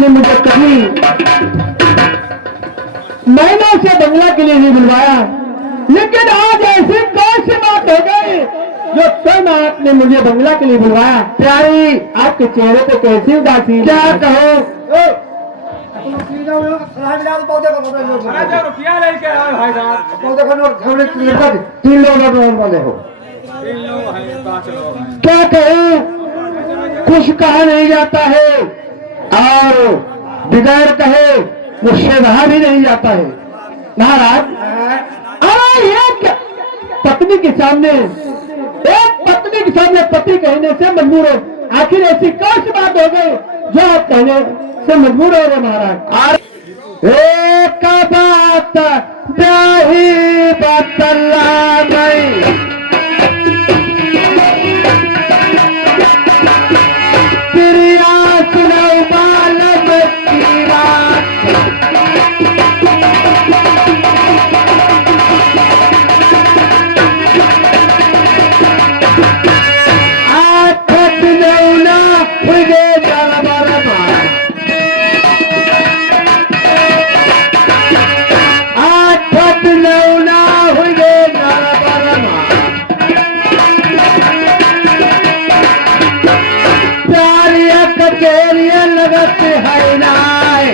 आपने मुझे कभी महीनों से बंगला के लिए नहीं बुलवाया, लेकिन आज ऐसी कौन सी बात हो गई जो स्वयं आपने मुझे बंगला के लिए बुलवाया। प्यारी, आपके चेहरे पे कैसी उदासी, क्या कहो। रुपया लेके आए भाई साहब। 3 लोग वाले हो, 3 लोग हैं, 5 लोग हैं। क्या कहूं, कुछ कहा नहीं जाता है और बगैर कहे मुझसे रहा भी नहीं जाता है। महाराज, एक पत्नी के सामने पति कहने से मजबूर हो। आखिर ऐसी कौन सी बात हो गई जो आप कहने से मजबूर हो रहे महाराज। एक बात ब्याही बतला नहीं, लगत है नाय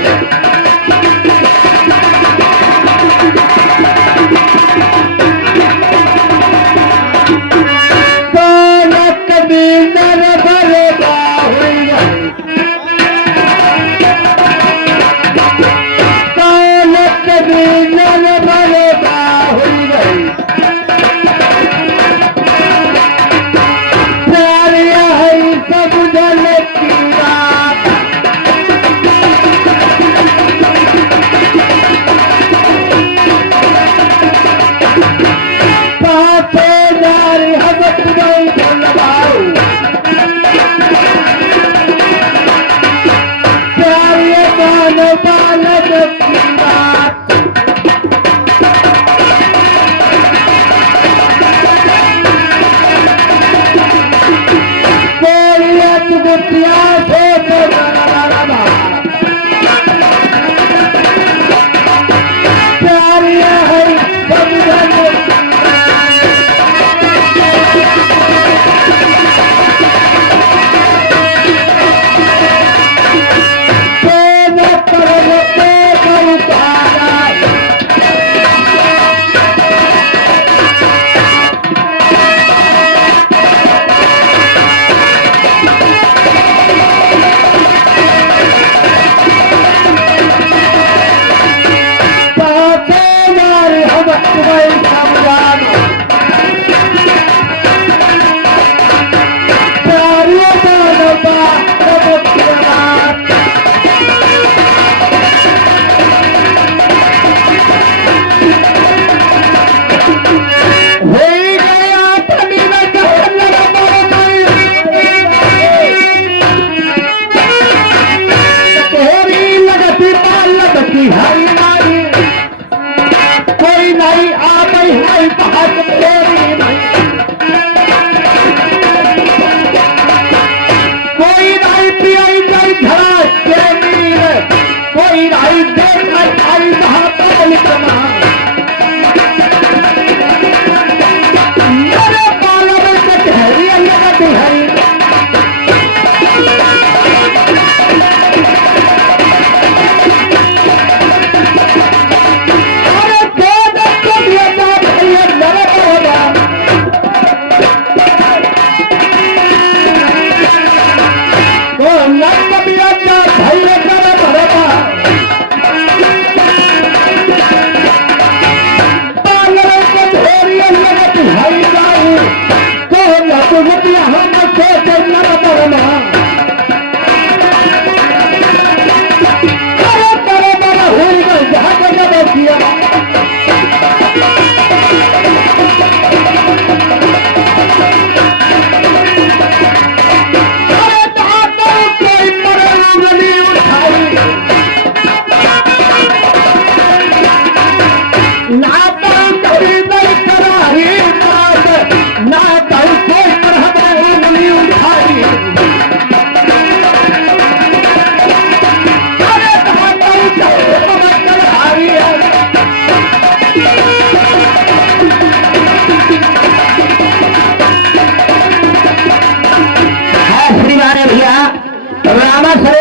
रामासरे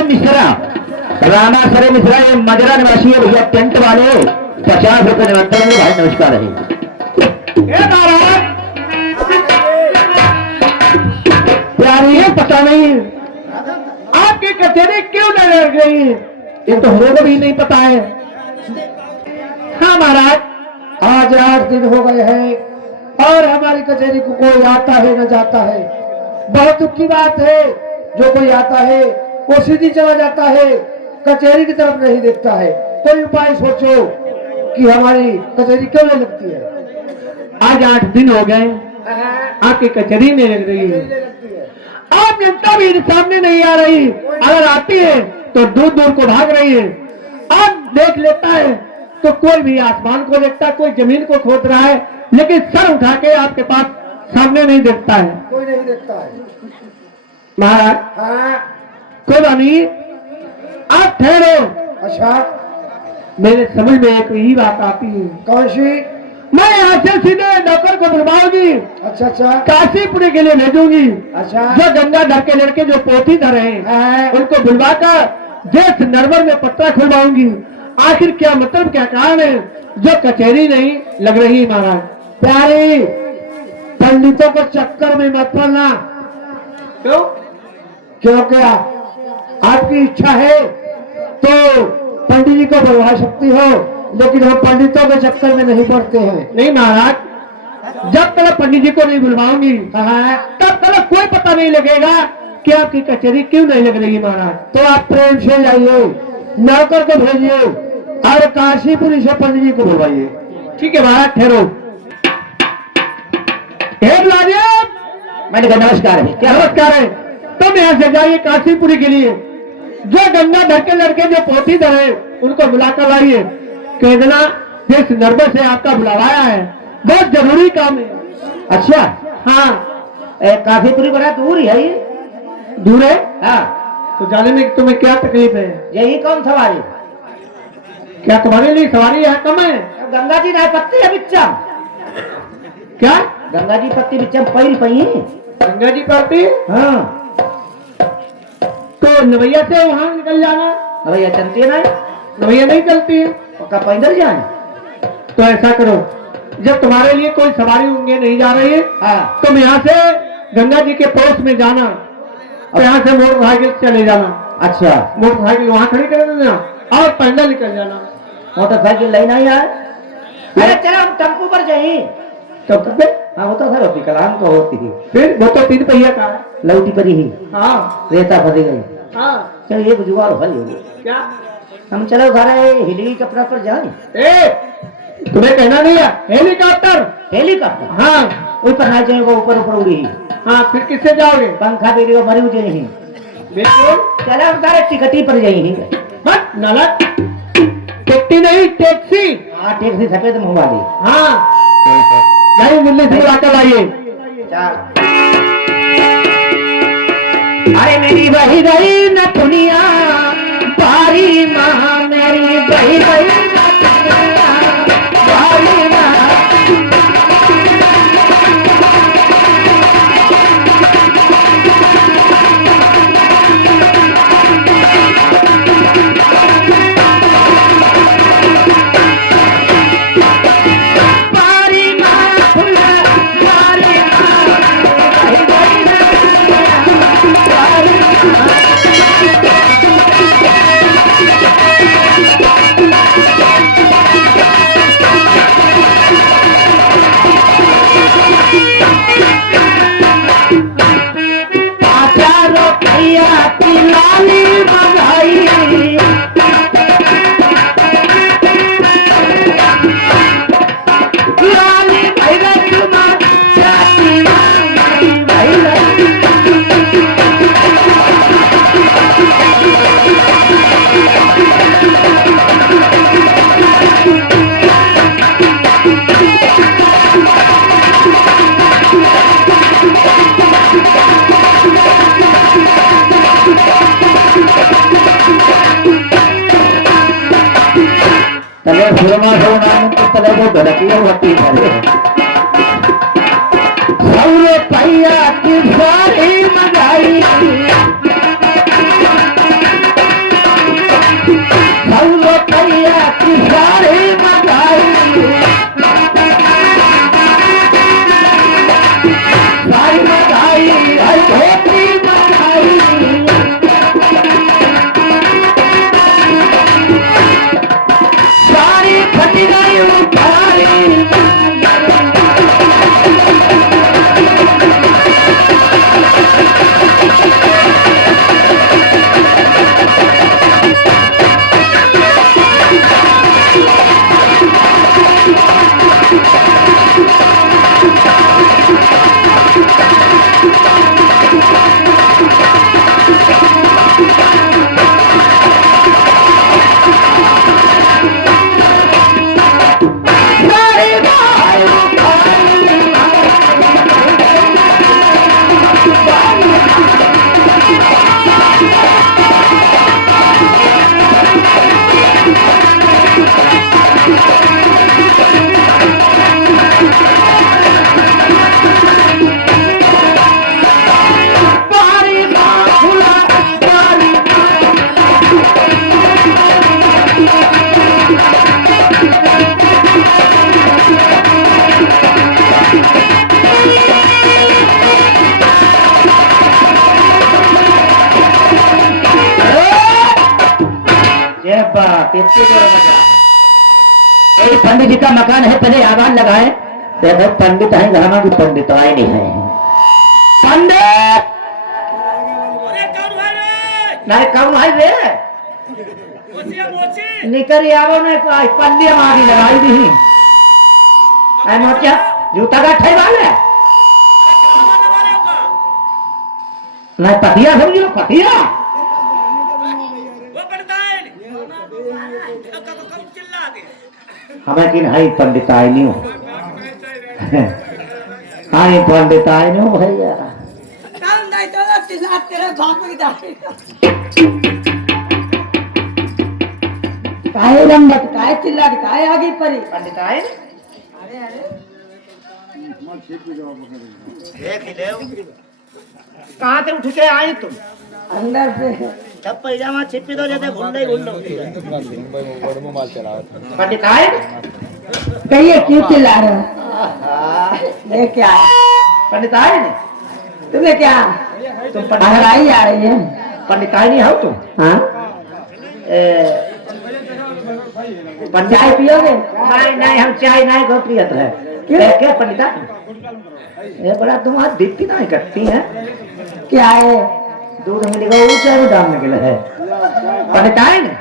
मिश्रा ये मजरा निवासी है भैया, टेंट वाले 50 रुपए निमंत्रण में। भाई नमस्कार है। प्यारी है, पता नहीं आपकी कचहरी क्यों न लड़ गई, ये तो हमको भी नहीं पता है। हाँ महाराज, आज 8 दिन हो गए हैं और हमारी कचहरी को कोई आता है न जाता है। बहुत दुख की बात है, जो कोई आता है वो सीधी चला जाता है, कचहरी की तरफ नहीं देखता है। कोई उपाय सोचो कि हमारी कचहरी क्यों नहीं लगती है। आज 8 दिन हो गए आपकी कचहरी नहीं लग रही है। आप जनता भी सामने नहीं आ रही, अगर आती है तो दूर दूर को भाग रही है। आप देख लेता है तो कोई भी आसमान को देखता है, कोई जमीन को खोद रहा है, लेकिन सर उठा के आपके पास सामने नहीं देखता है, कोई नहीं देखता है। महाराज कोई नहीं, आप ठहरो। अच्छा, मेरे समझ में एक ही बात आती है। कौन सी? मैं यहाँ से सीधे नौकर को बुलवाऊंगी। अच्छा अच्छा, काशीपुरी के लिए भेजूंगी। अच्छा, जो गंगा धर के लड़के जो पोथी धरे हैं उनको बुलवाकर देश नरवर में पत्रा खुलवाऊंगी। आखिर क्या मतलब, क्या कारण है जो कचहरी नहीं लग रही। महाराज प्यारी, पंडितों को चक्कर में मत पड़ना। क्यों? क्योंकि आपकी इच्छा है तो पंडित जी को बुलवा सकती हो, लेकिन हम पंडितों के चक्कर में नहीं पड़ते हैं। नहीं महाराज, जब तक पंडित जी को नहीं बुलवाऊंगी तब तक कोई पता नहीं लगेगा कि आपकी कचहरी क्यों नहीं लग रही। महाराज तो आप प्रेम से जाइए, नौकर को भेजिए और काशीपुरी से पंडित जी को बुलवाइए। ठीक है महाराज, ठहरो। मैंने कहा नमस्कार है। क्या नमस्कार है? तुम यहाँ से जाइए काशीपुरी के लिए, जो गंगा धर के लड़के जो पोथी धरे उनको बुलाकर लाइए। कह देना जिस नर्बे से आपका बुलावाया है, बहुत जरूरी काम है। अच्छा हाँ, काशीपुरी बड़ा दूर ही है ये। दूर है? हाँ। तो जाने में तुम्हें क्या तकलीफ है? यही कौन सवारी? क्या तुम्हारे लिए सवारी यहाँ कम है? गंगा जी ना पत्ती है बिच्चा। क्या? गंगा जी पत्ती बिच्चा पैर पई। गंगा जी पत्ती? हाँ। तो नवैया से वहां निकल जाना। नवैया चलती है ना? नवैया नहीं चलती है। तो पैदल जाए? तो ऐसा करो, जब तुम्हारे लिए कोई सवारी होंगे नहीं जा रही है तुम यहाँ से गंगा जी के पड़ोस में जाना और यहाँ से मोटरसाइकिल चले जाना। अच्छा, मोटरसाइकिल वहां खड़ी कर देना और पैदल निकल जाना। मोटरसाइकिल लेना ही यार? अरे चलो हम टेम्पो पर जाइए। टेम्पो पे? हाँ, वो तो सर विकलांग को होती है। फिर वो तो 3 पहिया का है, लौटी पर ही। हाँ, रेता फंसी गई। हाँ, चलो ये जुगाड़ हो गई। क्या? हम चलो घर हेलीकॉप्टर पर जाए। तुम्हें कहना नहीं है? हेलीकॉप्टर? हेलीकॉप्टर? हाँ, ऊपर ना जाए, वो ऊपर ऊपर उड़ी। हाँ, फिर किससे जाओगे? पंखा दे रही हो, मरी उठे नहीं। बिल्कुल, चलो हम सारे टिकटी पर जाइए। मत नलक, टिकटी नहीं टैक्सी। हाँ, टैक्सी सफेद मुंह वाली। हाँ, जाइए दिल्ली से बुलाकर लाइए। अरे मेरी बही रही न दुनिया, बारी माँ मेरी बही रही न दुनिया, बारी माँ। सौरे पैया की सारी मजाई बात, इतनी देर मजा। यही पंडित जी का मकान है, पहले आवाज लगाए। देखो पंडित है घर में भी पंडित आए नहीं है। पंडित नहीं कौन है रे? निकल आवो ने पल्ली मारी लगाई दी। आई मोचा जूता का ठई वाले नहीं पतिया समझो पतिया हमें कि नहीं पंडित आए नहीं हो। हाँ पंडित आए नहीं हो भैया। काय रंगत काय चिल्ला काय आगे परी पंडित आए कहाँ से उठ के आए तुम? अंदर से जब पैजामा छिपी दो जैसे घुंडे घुंडे पंडित आए कहिए क्यों चिल्ला रहे हो? ये क्या है? पंडित आए नहीं तुम्हें क्या तुम हराई आ रही है? पंडित आए नहीं हो तुम? हाँ पंडित चाय पियोगे? नहीं नहीं हम चाय नहीं गो प्रियत है क्या पंडिता ये बड़ा तुम्हारा दीप्ति नहीं करती है क्या है? दूध मिलेगा वो चाय में डालने के लिए है पंडित आए ना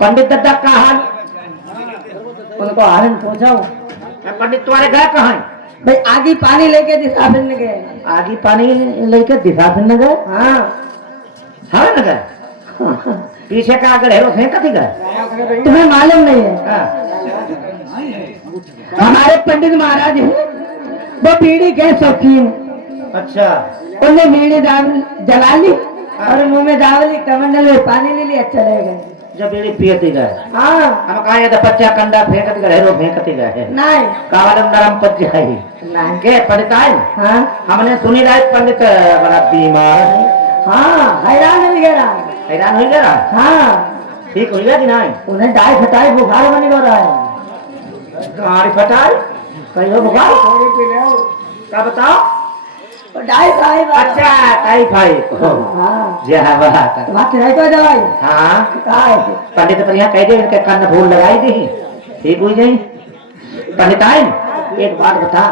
पंडित दादा का हाल उनको आनंद पहुंचाओ। पंडित तुम्हारे घर कहाँ है? भाई आगे पानी लेके दिशा फिरने गए। आगे पानी लेकर दिशा फिरने गए हाँ हाँ ना गए पीछे का अगर हेरो फेंक थी गए तुम्हें मालूम नहीं है? हाँ। हमारे पंडित महाराज हैं वो बीड़ी के शौकीन। अच्छा उन्हें बीड़ी जला ली और मुंह में डावली कमंडल में पानी ले लिया चले गए। जब बीड़ी पियती गए हाँ हम कहा तो बच्चा कंडा फेंकती गए हेरो फेंकती गए नहीं कावलम नरम पच जाए नहीं के पंडित आए ना? हाँ हमने सुनी रहा पंडित बड़ा बीमार है हाँ हैरान हो गया। हैरान हो गया हाँ ठीक हो गया कि नहीं? उन्हें डाई फटाई बुखार बनी हो रहा है। गाड़ी फटाई कहीं हो बुखार क्या बताओ? डाई खाई अच्छा टाइफाइड हाँ जय बात है। तुम्हारे नहीं कोई दवाई हाँ काय पंडित पर यहाँ कह दे इनके कान फूल लगाई दी ठीक हो जाए। पंडित आए एक बात बता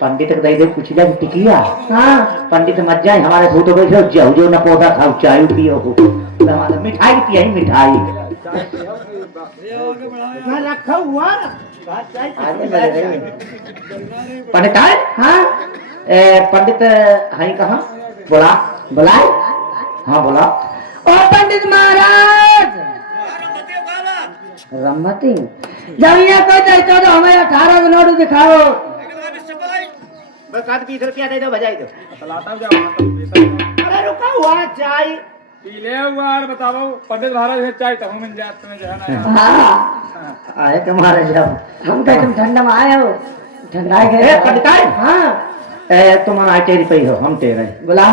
पंडित को दे दे कुछ जब टिकिया हाँ पंडित मत जाए हमारे सूत हो गए जो जो न पौधा खाओ चाय पियो हमारा मिठाई पिया मिठाई रखा हुआ पंडित आए हाँ पंडित है कहाँ बोला बुलाए हाँ बोला ओ पंडित महाराज रमती जब यहाँ कोई चाहते तो हमें 18 का नोट दिखाओ। 20 रुपया दे दो बजाई दो। अरे रुका हुआ चाय पीले हुआ और बताओ पंडित महाराज से चाय तब मिल जाए तुम्हें जो है ना हाँ आए तुम्हारे जब हम तो तुम ठंडा में आए हो ठंडा गए पंडित आए हाँ तुम्हारा तेरी पे हो हम तेरे बुला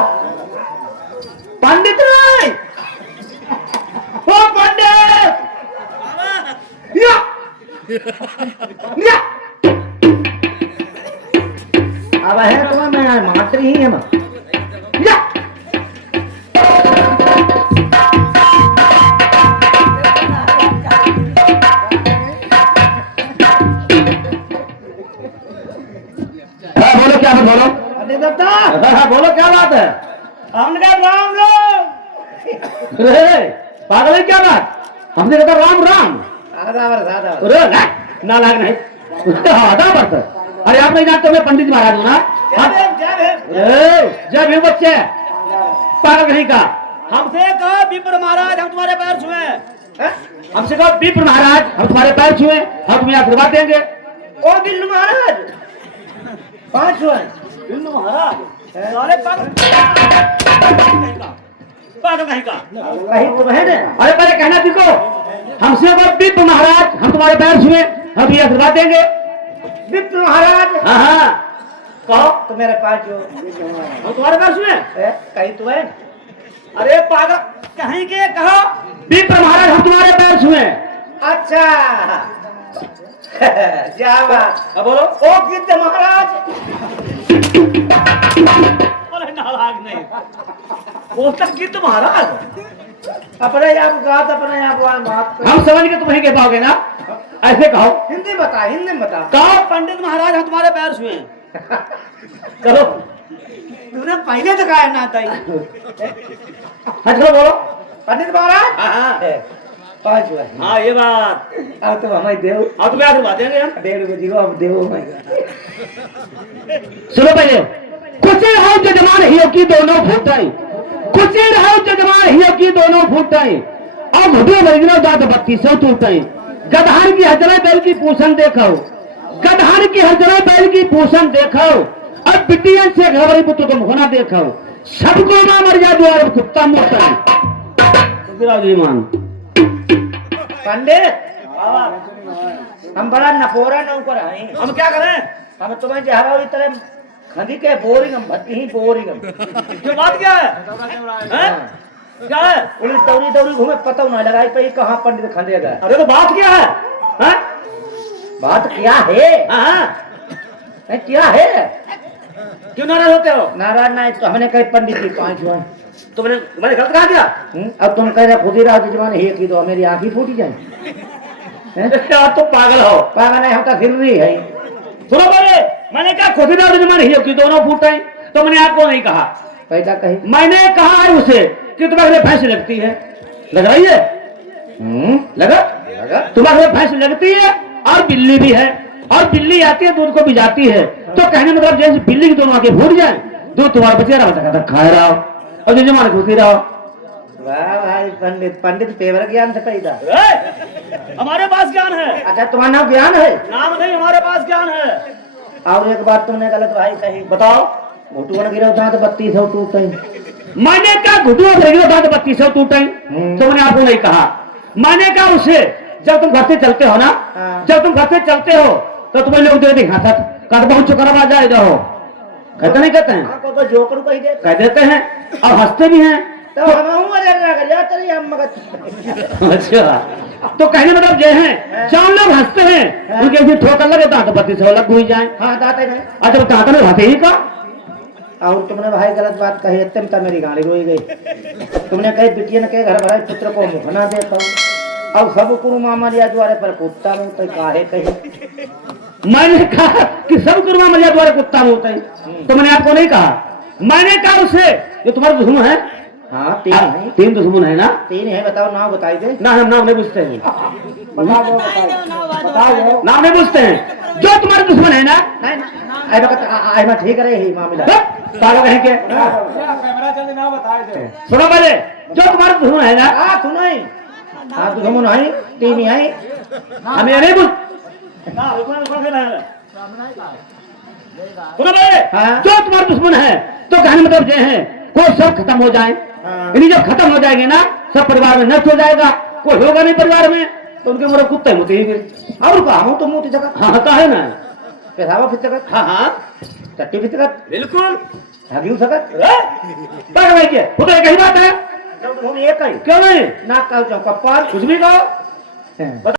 पंडित नहीं ओ पंडित या या अब है तुम्हें मैं मात्र ही है ना या बोलो क्या बात बोलो अरे दत्ता बोलो क्या बात है? हमने कहा राम राम पागल है क्या बात? हमने कहा राम राम आधा अरे ना लाग नहीं उसके आधा बरस अरे आप नहीं जानते मैं पंडित महाराज हूँ ना जब ये बच्चे पागल नहीं का हमसे कहा विप्र महाराज हम तुम्हारे पैर छुए। हमसे कहा विप्र महाराज हम तुम्हारे पैर छुए हम तुम्हें आशीर्वाद देंगे। ओ बिल्लू महाराज पांच छुए बिल्लू महाराज सारे पागल कहीं का कहीं तो बहन है। अरे पहले कहना तुमको हमसे कहा विप्र महाराज हम तुम्हारे पैर छुए हम तुम्हें आशीर्वाद देंगे। विप्र महाराज हाँ हाँ कहो तो मेरे पास जो हम तुम्हारे पैर छुए कहीं तो है। अरे पागल कहीं के कहो विप्र महाराज हम तुम्हारे पैर छुए। अच्छा क्या बात अब बोलो ओ गिद्ध महाराज अरे नाराज नहीं वो तक गिद्ध महाराज अपने आप बात अपने आप बात हम समझ के तुम नहीं कह पाओगे ना, ऐसे कहो। हिंदी बता, हिंदी बता। कहो पंडित महाराज हम तुम्हारे पैर छुए हैं। करो। तूने पहले तो कहा ना ताई। हाँ चलो बोलो। पंडित महाराज हाँ पाँच हुआ। हाँ ये बात। अब तो हमें देव अब तुम्हें आशीर्वाद देंगे हम। 1.5 बजे को अब देव हमें। सुनो पहले, कुछ रहो जजमान हियो की दोनों फूटाई, कुछ रहो जजमान हियो की दोनों फूटाई, और घुटो बजना दांत 3200 टूटाई। गधान की हजरे बैल की पूछन देखो, गधान की हजरे बैल की पूछन देखो, और बिटियन से घबरी पुत्र तुम होना देखो, सबको मां मर जा द्वार कुत्ता मोटा है। मान पंडित हम बड़ा नपोरा नौकर हैं। हम क्या करें? हम तुम्हें जहरा इस तरह खंदी के बोरिंग हम भट्टी ही बोरिंग हम। जो बात क्या है? हैं? क्या है? उन्हें दौड़ी दौड़ी घूमे पता ना लगाई पे कहाँ पंडित खंदेगा। अरे तो बात क्या है? हैं? बात क्या है? हाँ क्या है? क्यों नाराज होते हो? नाराज ना तो हमने कही पंडित जी 5 हुआ। मैंने गलत कहा क्या? अब तुम कह रहे खुद ही रहो जजमान है की तो मेरी आंख ही फूटी जाए। यार तुम पागल हो। पागल नहीं होता फिर भी है। सुनो पहले, मैंने कहा खुद ही जजमान हियो की दोनों फूटाई, तो मैंने आपको नहीं कहा। पैसा कही मैंने कहा है उसे कि तुम्हारे भैंस लगती है। लग रही है? लगा? लगा तुम्हारे भैंस लगती है और बिल्ली भी है, और बिल्ली आती है दूध को भी जाती है, तो कहने मतलब जैसे बिल्ली की दोनों आगे फूट जाए, दूध तुम्हारा बचे रहा खाए रहो और जजमान घुसी रहो। वाह भाई पंडित पंडित पेवर ज्ञान से पैदा। हमारे पास ज्ञान है। अच्छा तुम्हारा नाम ज्ञान है? नाम नहीं, हमारे पास ज्ञान है। और एक बात तुमने गलत भाई कही। बताओ। घुटुआ गिरा था तो 3200 टूट गई। मैंने कहा घुटुआ गिरा था तो 3200 टूटे, तो मैंने आपको नहीं कहा। मैंने कहा उसे जब तुम घर से चलते हो ना, हाँ। जब तुम घर से चलते हो तो तुम्हें लोग दे दिखाता कद बहुत चुकरा जाए रहो, कहते नहीं कहते हैं? आपको तो जोकरू कही दे कह देते हैं और हंसते भी हैं। तो हम हूं अरे ना कर जा चलिए हम मगर। अच्छा, तो कहने मतलब ये है जब लोग हंसते हैं उनके ऐसे ठोकर लगे दांत 3200 लग हुई जाए। हाँ दाते नहीं। अच्छा दांत में हंसे ही का। और तुमने भाई गलत बात कही इतने में मेरी गाड़ी रोई गई। तुमने कही बिटियन के घर भरा पुत्र को मुख ना देखा अब सब कुरु मामा लिया द्वारे पर कुत्ता में तो काहे कही। मैंने कहा कि सब कुर्मा मरिया द्वारा कुत्ता होता है, तो मैंने आपको नहीं कहा। मैंने कहा उसे जो तुम्हारे दुश्मन है। हाँ 3 है। 3 दुश्मन है ना? 3 है। बताओ नाम बताई दे। ना हम नाम नहीं पूछते हैं। बता दो बता दो। नाम नहीं पूछते हैं। जो तुम्हारे दुश्मन है ना, नहीं आई मैं ठीक रही ही मामला। पागल है के? कैमरा चलते ना बताए थे। सुनो पहले, जो तुम्हारे दुश्मन है ना, हाँ सुनो ही। हाँ दुश्मन है 3 ही है। हमें नहीं पूछ। सुनो पहले, हाँ। जो तुम्हारे दुश्मन है तो कहने मतलब ये है कोई सब खत्म हो जाए। हाँ। यानी जब खत्म हो जाएंगे ना सब परिवार में नष्ट हो जाएगा, कोई होगा नहीं परिवार में, तो उनके मोरे कुत्ते मुते ही फिर। और कहा हूँ तो मुँह जगह हाँ होता है ना। पेशाबा फिर जगत हाँ हाँ चट्टी फिर जगत बिल्कुल। हगी सकत। पागल है क्या? वो तो एक ही बात है। एक ही क्यों नहीं? ना कहो चौका पर कुछ भी कहो।